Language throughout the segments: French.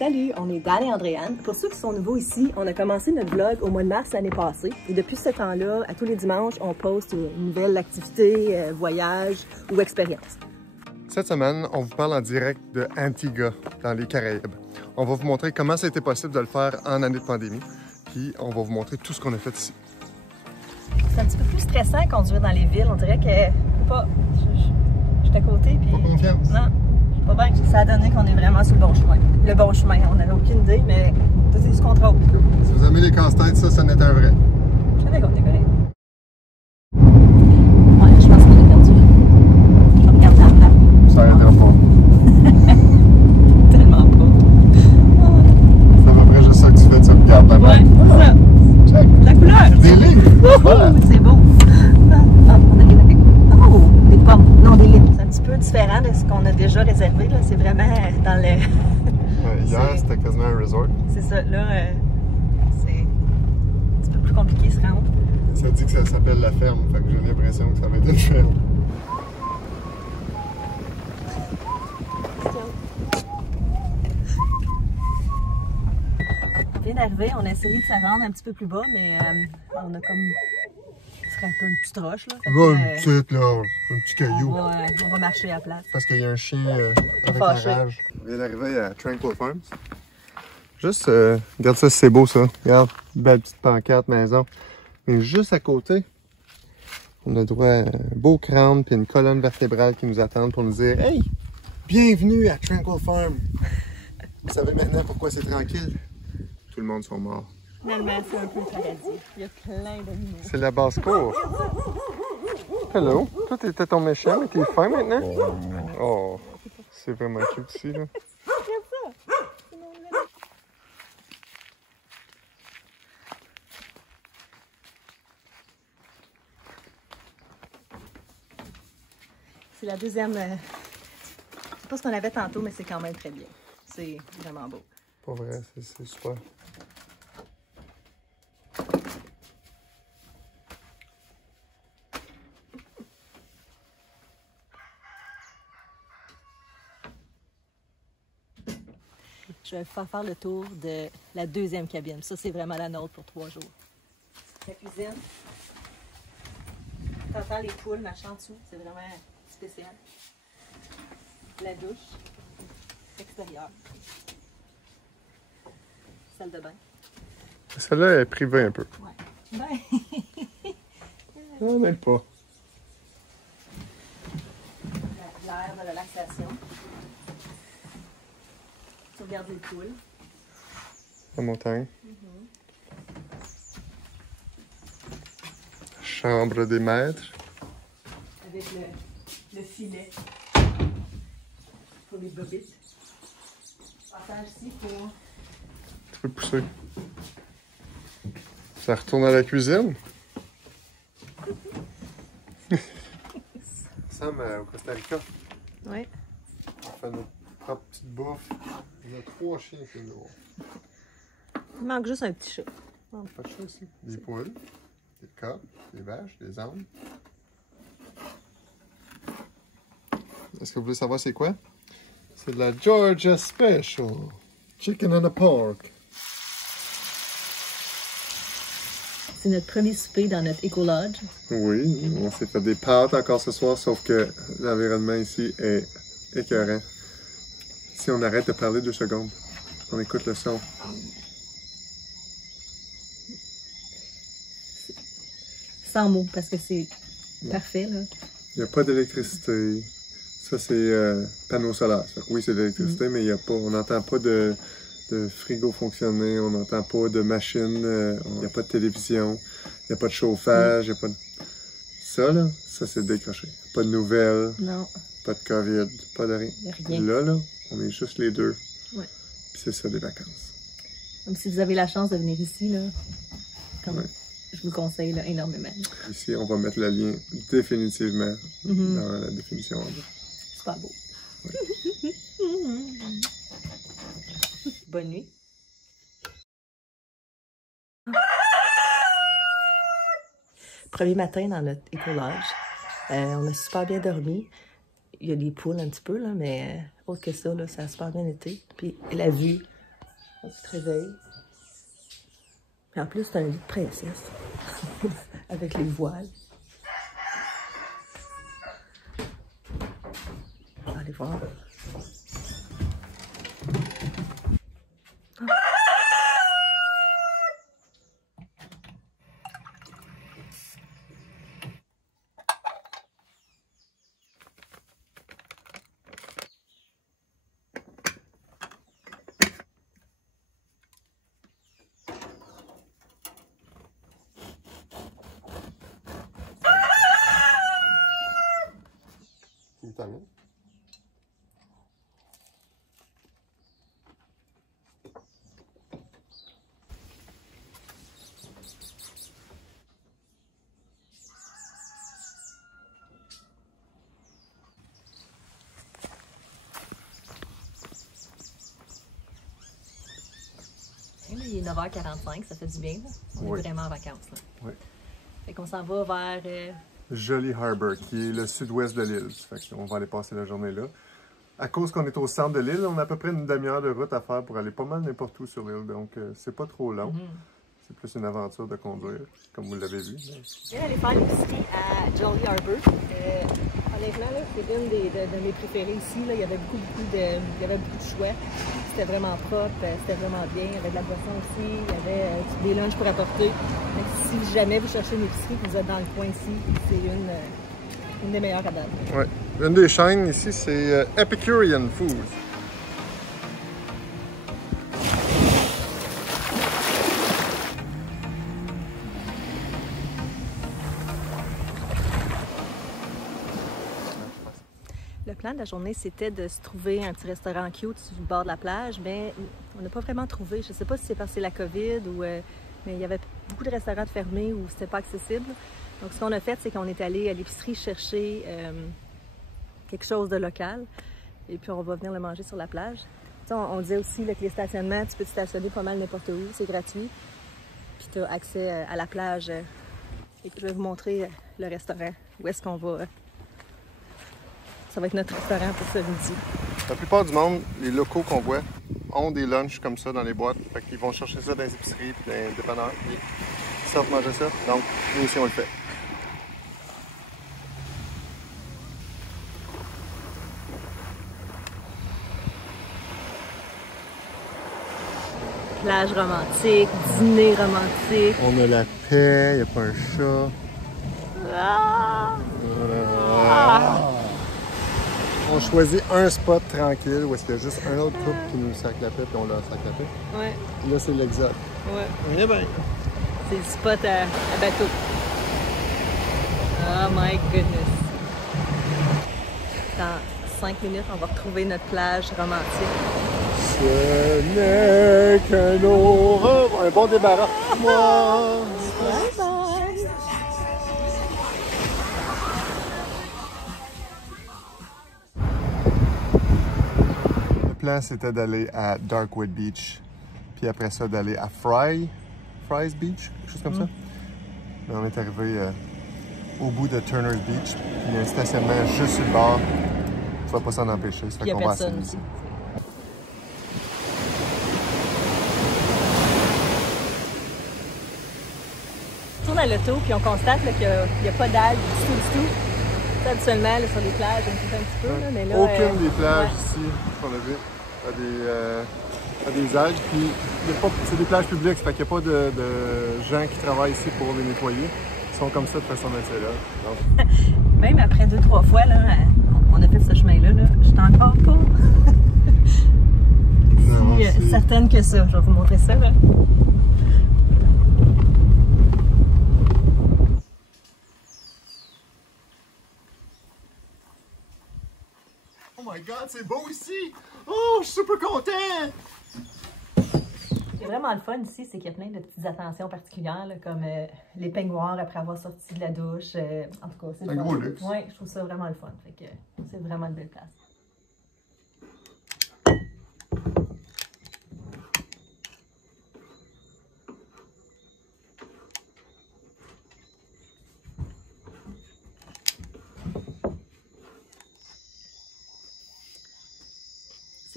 Salut, on est Dan et Andréane. Pour ceux qui sont nouveaux ici, on a commencé notre vlog au mois de mars l'année passée. Et depuis ce temps-là, à tous les dimanches, on poste une nouvelle activité, voyage ou expérience. Cette semaine, on vous parle en direct de Antigua, dans les Caraïbes. On va vous montrer comment ça a été possible de le faire en année de pandémie. Puis on va vous montrer tout ce qu'on a fait ici. C'est un petit peu plus stressant à conduire dans les villes. On dirait que pas. Je suis à côté. Puis... Pas confiance. Non. Pas bien. Ça a donné qu'on est vraiment sur le bon chemin. Le bon chemin, on n'avait aucune idée, mais tout est sous contrôle. Si vous aimez les casse-têtes, ça n'est un vrai. Je savais qu'on était correct. Ouais, je pense qu'on est perdu. Je vais regarder la map. Ça n'arrêtera pas. Tellement pas. C'est à peu près juste ça que tu fais, tu regardes la map. Ouais, c'est ça. Check. La couleur. Des lignes. Voilà. C'est beau. Ah, on arrive avec... Oh, des pommes. Non, des limes. C'est un petit peu différent de ce qu'on a déjà réservé. C'est vraiment dans le... Hier, c'était quasiment un resort. C'est ça. Là, c'est un petit peu plus compliqué de se rendre. Ça dit que ça s'appelle la ferme, fait que j'ai l'impression que ça va être une ferme. On vient d'arriver, on a essayé de se rendre un petit peu plus bas, mais on a comme... C'est un peu une petite roche, là. Une petite, là, un petit caillou. On va marcher à la place. Parce qu'il y a un chien avec fâché. la rage. On vient d'arriver à Tranquil Farms. Juste, regarde ça, c'est beau ça. Regarde, belle petite pancarte maison. Mais juste à côté, on a droit à un beau crâne puis une colonne vertébrale qui nous attendent pour nous dire « Hey, bienvenue à Tranquil Farm! » Vous savez maintenant pourquoi c'est tranquille? Tout le monde sont morts. Finalement, c'est un peu le paradis. Il y a plein d'animaux. C'est la basse-cour. Hello, toi t'étais ton méchant, mais t'es fin maintenant? Oh, c'est vraiment cute ici, là. C'est la deuxième... C'est pas ce qu'on avait tantôt, mais c'est quand même très bien. C'est vraiment beau. Pas vrai, c'est super. Je vais faire le tour de la deuxième cabine. Ça, c'est vraiment la nôtre pour 3 jours. La cuisine. T'entends les poules marchant dessous. C'est vraiment spécial. La douche. Extérieure. Salle de bain. Celle-là est privée un peu. Ouais. Ben... Non, même pas. L'air de relaxation. Tu regardes les poules. La montagne. Chambre des maîtres. Avec le filet pour les bobites. Passage ici pour... Tu peux pousser. Ça retourne à la cuisine. Ça ressemble au Costa Rica. Oui. On fait notre propre petite bouffe. Il y a 3 chiens chez nous. Il manque juste un petit chat. Pas de chat ici. Des poules, des coqs, des vaches, des ânes. Est-ce que vous voulez savoir c'est quoi? C'est de la Georgia Special. Chicken and a pork. C'est notre premier souper dans notre Eco-Lodge. Oui, on s'est fait des pâtes encore ce soir, sauf que l'environnement ici est écœurant. Si on arrête de parler 2 secondes, on écoute le son. Sans mots, parce que c'est parfait, là. Il n'y a pas d'électricité. Ça, c'est panneau solaire. Oui, c'est de l'électricité, mais il y a pas, on n'entend pas de frigo fonctionner, on n'entend pas de machine, il n'y a pas de télévision, il n'y a pas de chauffage, il n'y a pas de... Ça, là, ça, c'est décroché. Pas de nouvelles, Non. pas de COVID, pas de rien. Il n'y a rien. Là, on est juste les deux. Ouais. Puis c'est ça, des vacances. Comme si vous avez la chance de venir ici, là. Comme Ouais. je vous le conseille, là, énormément. Ici, on va mettre le lien définitivement dans la définition en bas. Super beau. Ouais. Bonne nuit. Premier matin dans notre Eco-Lodge. On a super bien dormi. Il y a des poules un petit peu, là, mais autre que ça, là, ça a super bien été. Puis la vue Tu te réveilles. Puis en plus, c'est un lit de princesse. Avec les voiles. Allez voir. Vitamine. Il est 9h45, ça fait du bien. Là. On est vraiment en vacances. Là. Oui. Fait qu'on s'en va vers... Jolly Harbor, qui est le sud-ouest de l'île. On va aller passer la journée là. À cause qu'on est au centre de l'île, on a à peu près une demi-heure de route à faire pour aller pas mal n'importe où sur l'île. Donc, c'est pas trop long. C'est plus une aventure de conduire, comme vous l'avez vu. Je viens d'aller faire l'épicerie à Jolly Harbor. Honnêtement, c'est une de mes préférées ici. Là. Il y avait beaucoup de choix. C'était vraiment propre, c'était vraiment bien. Il y avait de la boisson aussi, il y avait des lunchs pour apporter. Donc, si jamais vous cherchez une épicerie, vous êtes dans le coin ici, c'est une des meilleures à date. Oui. Une des chaînes ici, c'est Epicurean Foods. Le plan de la journée, c'était de se trouver un petit restaurant cute sur le bord de la plage, mais on n'a pas vraiment trouvé. Je ne sais pas si c'est parce que c'est la COVID ou... mais il y avait beaucoup de restaurants fermés où c'était pas accessible. Donc, ce qu'on a fait, c'est qu'on est allé à l'épicerie chercher quelque chose de local. Et puis, on va venir le manger sur la plage. Tu sais, on disait aussi là, que les stationnements, tu peux te stationner pas mal n'importe où, c'est gratuit. Puis, tu as accès à la plage. Et puis, je vais vous montrer le restaurant. Où est-ce qu'on va... Ça va être notre restaurant pour ce midi. La plupart du monde, les locaux qu'on voit, ont des lunchs comme ça dans les boîtes. Fait qu'ils vont chercher ça dans les épiceries et dans les dépanneurs. Puis ils sortent manger ça. Donc, nous aussi, on le fait. Plage romantique, dîner romantique. On a la paix, il n'y a pas un chat. Ah! Voilà. On choisit un spot tranquille où est-ce qu'il y a juste un autre couple qui nous sac la paix puis on leur sac la paix. Ouais. Là, c'est l'exode. Ouais. On est bien. C'est le spot à bateau. Oh my goodness. Dans 5 minutes, on va retrouver notre plage romantique. Ce n'est qu'un au revoir. Un bon débarras. Moi. Bye bye! Le plan, c'était d'aller à Darkwood Beach. Puis après ça, d'aller à Fry's Beach, quelque chose comme ça. Mais on est arrivé au bout de Turner's Beach. Puis il y a un stationnement juste sur le bord. Tu vas pas s'en empêcher. Ça fait Il y a qu'on va personne essayer. aussi. On tourne à l'auto puis on constate qu'il n'y a pas d'algues du tout. Habituellement, là, sur les plages, on fait un petit peu, là, mais là... Aucune des plages ouais. ici qu'on a vues a des algues. Puis c'est des plages publiques, ça fait qu'il n'y a pas de gens qui travaillent ici pour les nettoyer. Ils sont comme ça de façon naturelle. Donc... Même après 2-3 fois, là, on a fait ce chemin-là, là, je suis encore pas si certaine que ça. Je vais vous montrer ça. Là. Oh my god, c'est beau ici! Oh, je suis super content! Ce qui est vraiment le fun ici, c'est qu'il y a plein de petites attentions particulières, là, comme les peignoirs après avoir sorti de la douche. En tout cas, c'est un gros luxe. Oui, je trouve ça vraiment le fun. Fait que c'est vraiment une belle place.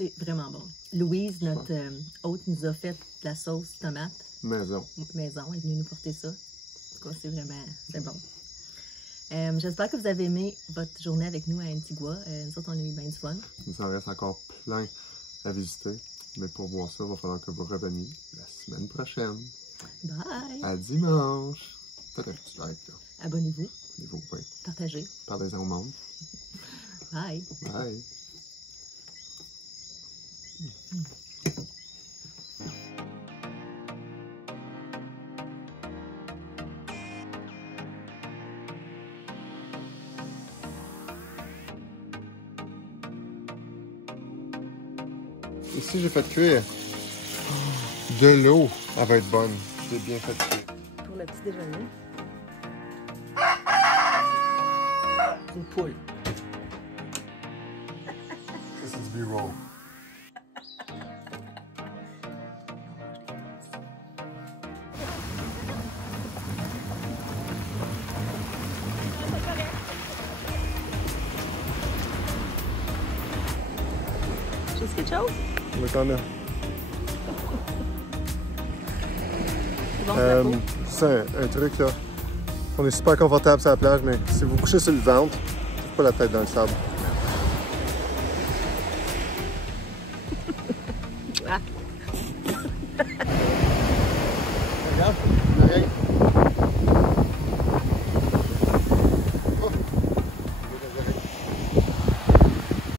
C'est vraiment bon. Louise, notre hôte, nous a fait de la sauce tomate. Maison. Maison, elle est venue nous porter ça. En tout cas, c'est bon. J'espère que vous avez aimé votre journée avec nous à Antigua. Nous autres, on a eu bien du fun. Il en reste encore plein à visiter. Mais pour voir ça, il va falloir que vous reveniez la semaine prochaine. Bye! À dimanche! Faites un petit like, là. Abonnez-vous. Abonnez-vous, oui. Partagez. Parlez-en au monde. Bye! Bye! Ici, j'ai fait cuire de l'eau. Elle va être bonne. J'ai bien fait cuire. Pour le petit déjeuner. Une poule. Ça, c'est du B-roll. Juste quelque chose? Mais quand même. C'est bon, la peau? C'est un truc là. On est super confortable sur la plage, mais si vous couchez sur le ventre, pas la tête dans le sable.